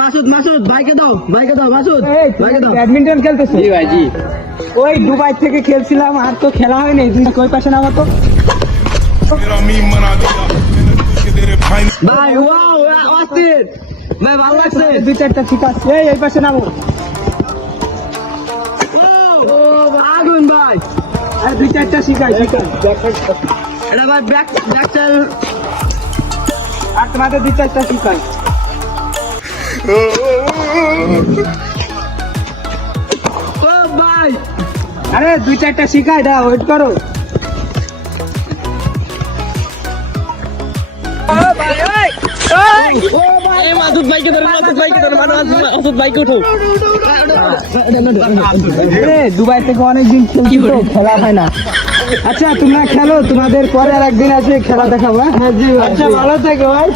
মাসুদ মাসুদ বাইকে দাও বাইকে দাও মাসুদ বাইকে দাও। ব্যাডমিন্টন খেলতেছি। জি ভাই জি ওই দুবাই থেকে খেলছিলাম আর তো খেলা হয়নি তুই কই পাশে নামা তো। ভাই ওয়াও অস্থির। ভাই ভালো লাগছে। দুই চারটা ঠিক আছে এই এই পাশে নামো। ও আগুন ভাই। আর দুই চারটা শিখাই শিখাই। এটা ভাই ব্যাক ব্যাক আর তোমাদের দুই চারটা শিখাই ও ভাই! আরে দুই চারটা শিখাই দাও ওয়েট করো। দুবাই থেকে অনেকদিন খেলা হয় না। আচ্ছা তোমরা খেলো, তোমাদের পরে আর একদিন আছে খেলা দেখাবো হ্যাঁ? জি আচ্ছা ভালো থেকো, ভাই